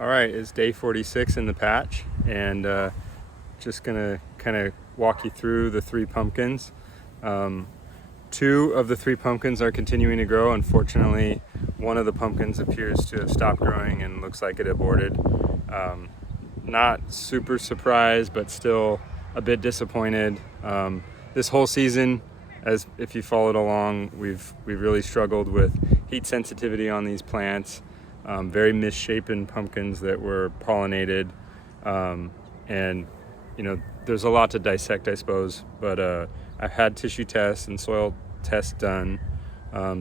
All right, it's day 46 in the patch, and just gonna kind of walk you through the 3 pumpkins. 2 of the 3 pumpkins are continuing to grow. Unfortunately, one of the pumpkins appears to have stopped growing and looks like it aborted. Not super surprised, but still a bit disappointed. This whole season, as if you followed along, we've really struggled with heat sensitivity on these plants. Very misshapen pumpkins that were pollinated, and there's a lot to dissect, I suppose, but I've had tissue tests and soil tests done,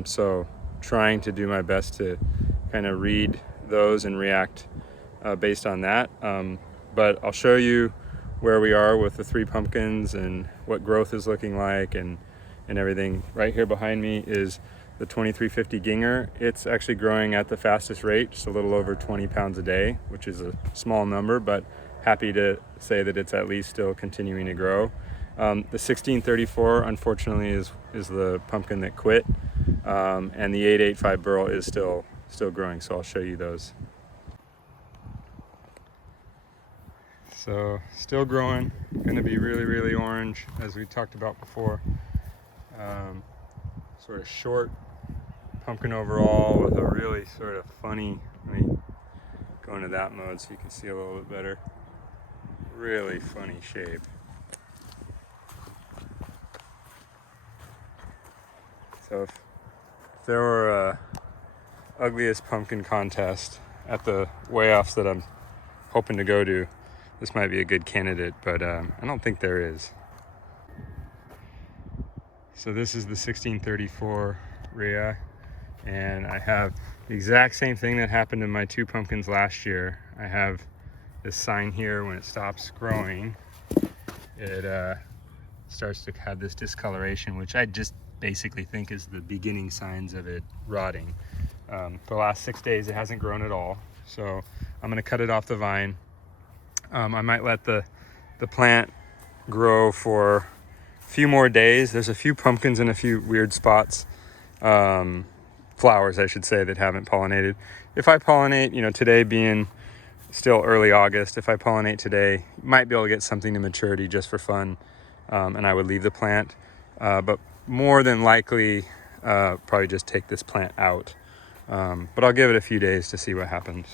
so trying to do my best to kind of read those and react based on that. But I'll show you where we are with the 3 pumpkins and what growth is looking like and everything. Right here behind me is the 2350 Ginger. It's actually growing at the fastest rate, just a little over 20 pounds a day, which is a small number, but happy to say that it's at least still continuing to grow. The 1634, unfortunately, is the pumpkin that quit, and the 885 burl is still growing, so I'll show you those. So still growing, gonna be really orange, as we talked about before. Sort of short pumpkin overall with a really sort of funny, let me go into that mode so you can see a little bit better. Really funny shape. So if there were a ugliest pumpkin contest at the weigh-offs that I'm hoping to go to, this might be a good candidate, but I don't think there is. So this is the 1634 Rhea, and I have the exact same thing that happened to my 2 pumpkins last year. I have this sign here. When it stops growing, it starts to have this discoloration, which I just basically think is the beginning signs of it rotting. The last 6 days it hasn't grown at all, so I'm going to cut it off the vine. I might let the plant grow for a few more days. There's a few pumpkins in a few weird spots, flowers I should say, that haven't pollinated. If I pollinate, today being still early August, if I pollinate today, might be able to get something to maturity just for fun, and I would leave the plant, but more than likely probably just take this plant out, but I'll give it a few days to see what happens.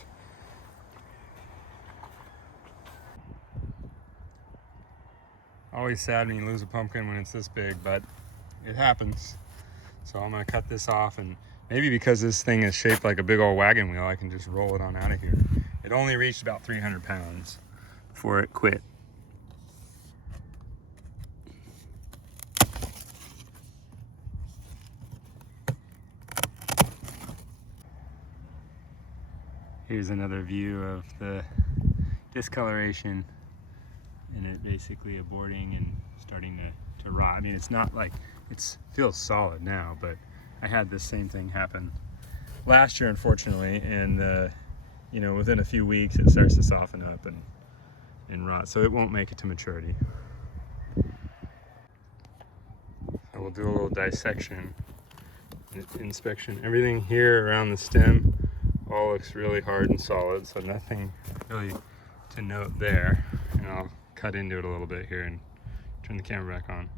Always sad when you lose a pumpkin when it's this big, but it happens. So I'm gonna cut this off, and maybe because this thing is shaped like a big old wagon wheel, I can just roll it on out of here. It only reached about 300 pounds before it quit. Here's another view of the discoloration, and it basically aborting and starting to rot. I mean, it's not like, it feels solid now, but I had this same thing happen last year, unfortunately, and within a few weeks it starts to soften up and rot, so it won't make it to maturity. So we'll do a little dissection, inspection. Everything here around the stem all looks really hard and solid, so nothing really to note there. And I'll cut into it a little bit here and turn the camera back on.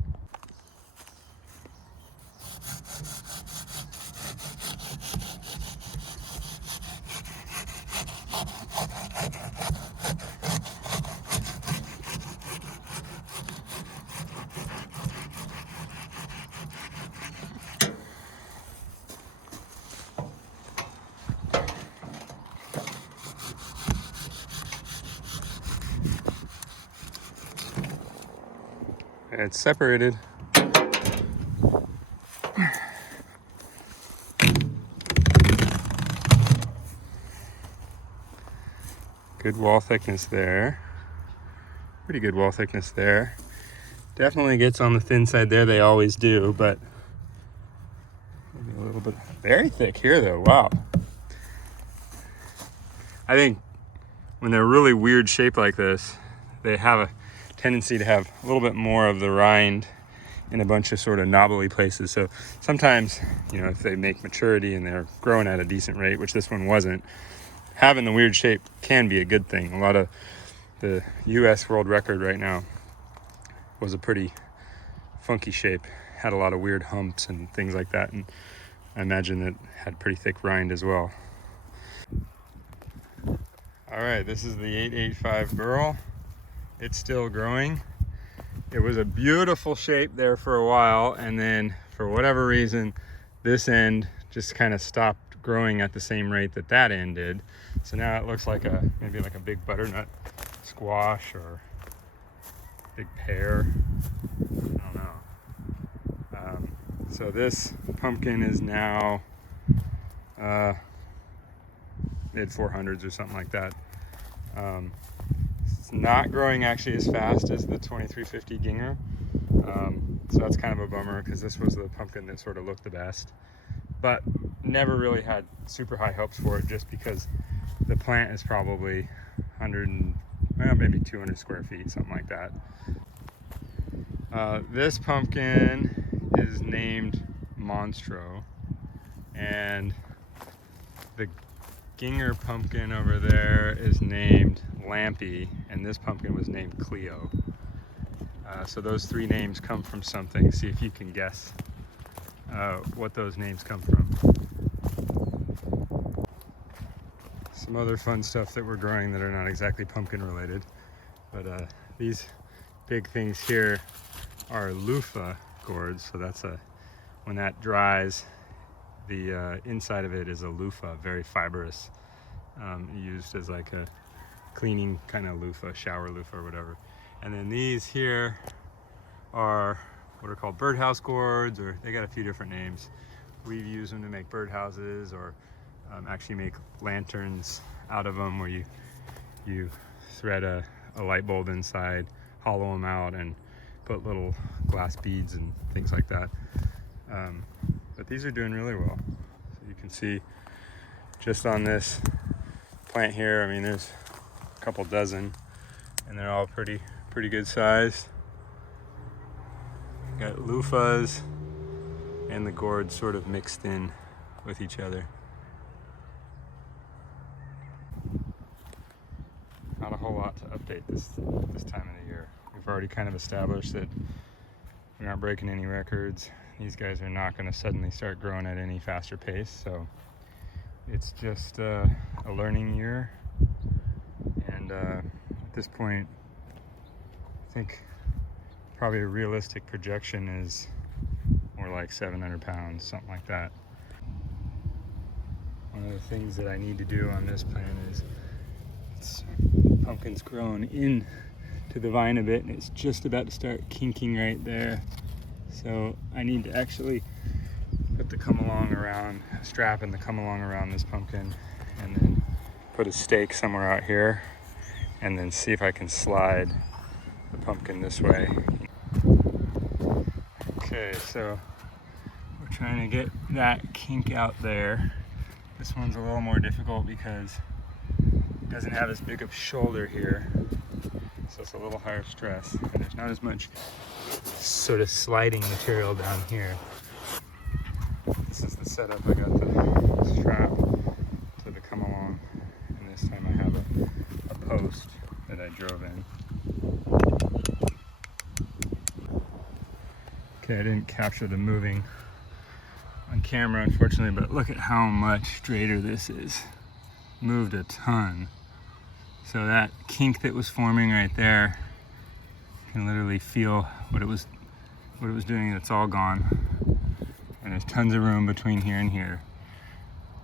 It's separated. Good wall thickness there. Pretty good wall thickness there. Definitely gets on the thin side there, they always do, but maybe a little bit. Very thick here though, wow. I think when they're really weird shape like this, they have a tendency to have a little bit more of the rind in a bunch of sort of knobbly places. So sometimes, if they make maturity and they're growing at a decent rate, which this one wasn't, having the weird shape can be a good thing. A lot of the US world record right now was a pretty funky shape, had a lot of weird humps and things like that, and I imagine it had pretty thick rind as well. All right, this is the 885 burl. It's still growing. It was a beautiful shape there for a while, and then for whatever reason this end just kind of stopped growing at the same rate that that end did. So now it looks like maybe like a big butternut squash or big pear. I don't know. So this pumpkin is now mid 400s or something like that. It's not growing actually as fast as the 2350 Ginger. So that's kind of a bummer because this was the pumpkin that sort of looked the best. But never really had super high hopes for it just because the plant is probably 100, maybe 200 square feet, something like that. This pumpkin is named Monstro, and the Ginger pumpkin over there is named Lampy, and this pumpkin was named Cleo. So those three names come from something. See if you can guess what those names come from. Some other fun stuff that we're growing that are not exactly pumpkin related, but these big things here are loofah gourds. So that's when that dries, the inside of it is a loofah, very fibrous, used as like a cleaning kind of loofah, shower loofah or whatever. And then these here are what are called birdhouse gourds, or they got a few different names. We've used them to make birdhouses, or actually make lanterns out of them, where you thread a light bulb inside, hollow them out, and put little glass beads and things like that. But these are doing really well. So you can see just on this plant here, I mean, there's a couple dozen, and they're all pretty good size. Got loofahs and the gourds sort of mixed in with each other. Not a whole lot to update this time of the year. We've already kind of established that we aren't breaking any records. These guys are not going to suddenly start growing at any faster pace, so it's just a learning year. And at this point, I think probably a realistic projection is more like 700 pounds, something like that. One of the things that I need to do on this plant is pumpkin's grown in to the vine a bit, and it's just about to start kinking right there. So I need to actually put the come along around, strap and the come along around this pumpkin, and then put a stake somewhere out here, and then see if I can slide the pumpkin this way. Okay, so we're trying to get that kink out there. This one's a little more difficult because it doesn't have as big of a shoulder here, so it's a little higher stress, and there's not as much sort of sliding material down here. This is the setup. I got the strap to the come along, and this time I have a post that I drove in. Okay, I didn't capture the moving on camera, unfortunately, but look at how much straighter this is. Moved a ton. So that kink that was forming right there, you can literally feel what it was doing. It's all gone. And there's tons of room between here and here.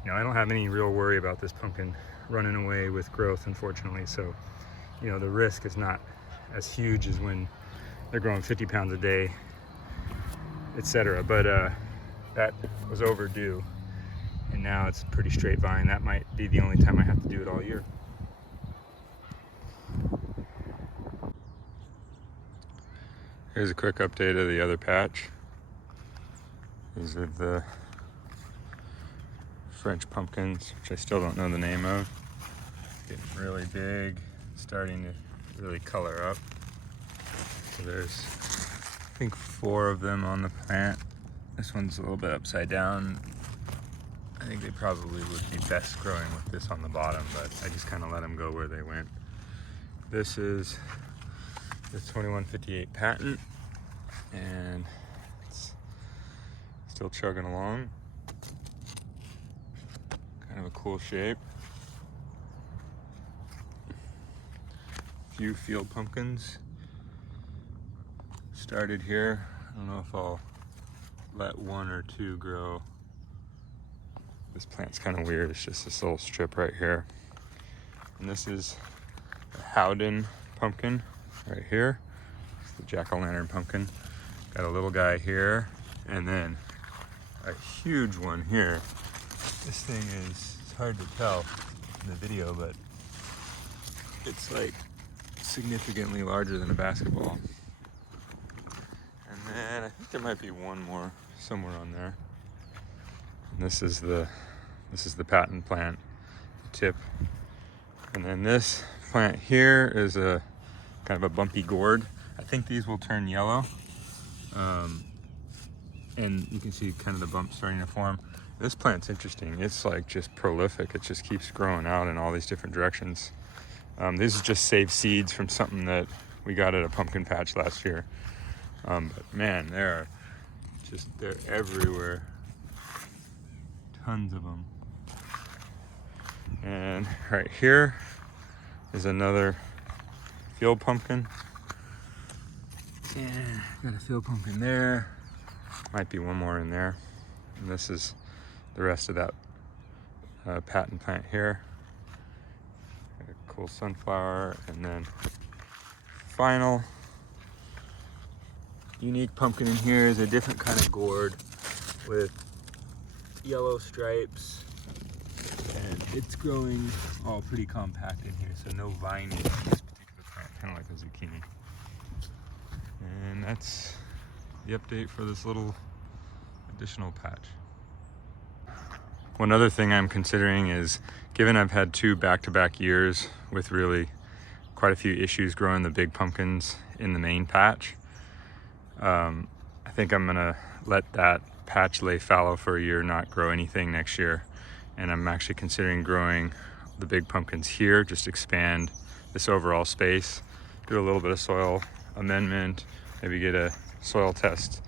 You know, I don't have any real worry about this pumpkin running away with growth, unfortunately. So, you know, the risk is not as huge as when they're growing 50 pounds a day, etc. But that was overdue, and now it's a pretty straight vine. That might be the only time I have to do it all year. Here's a quick update of the other patch. These are the French pumpkins, which I still don't know the name of. Getting really big, starting to really color up. So there's, I think, 4 of them on the plant. This one's a little bit upside down. I think they probably would be best growing with this on the bottom, but I just kind of let them go where they went. This is the 2158 patent, and it's still chugging along. Kind of a cool shape. Few field pumpkins started here. I don't know if I'll let one or two grow. This plant's kind of weird. It's just this little strip right here. And this is a Howden pumpkin right here. It's the jack-o'-lantern pumpkin. Got a little guy here, and then a huge one here. This thing is, it's hard to tell in the video, but it's like significantly larger than a basketball. And then I think there might be one more somewhere on there. And this is the patent plant tip. And then this plant here is a kind of a bumpy gourd. I think these will turn yellow. And you can see kind of the bump starting to form. This plant's interesting. It's like just prolific. It just keeps growing out in all these different directions. These are just saved seeds from something that we got at a pumpkin patch last year. But man, they're everywhere. Tons of them. And right here is another field pumpkin. And got a field pumpkin there. Might be one more in there. And this is the rest of that patent plant here. Got a cool sunflower, and then final unique pumpkin in here is a different kind of gourd with yellow stripes, and it's growing all pretty compact in here, so no vining in this particular plant, kind of like a zucchini. And that's the update for this little additional patch. One other thing I'm considering is, given I've had 2 back-to-back years with really quite a few issues growing the big pumpkins in the main patch, I think I'm gonna let that patch lay fallow for a year, not grow anything next year. And I'm actually considering growing the big pumpkins here, just expand this overall space, do a little bit of soil amendment, maybe get a soil test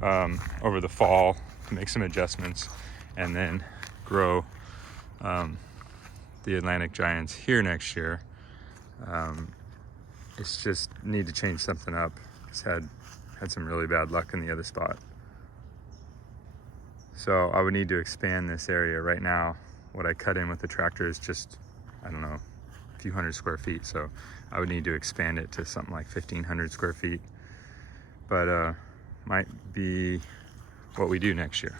over the fall to make some adjustments, and then grow the Atlantic Giants here next year. It's just need to change something up. It's had some really bad luck in the other spot. So I would need to expand this area. Right now, what I cut in with the tractor is just, I don't know, a few hundred square feet. So I would need to expand it to something like 1,500 square feet. But might be what we do next year.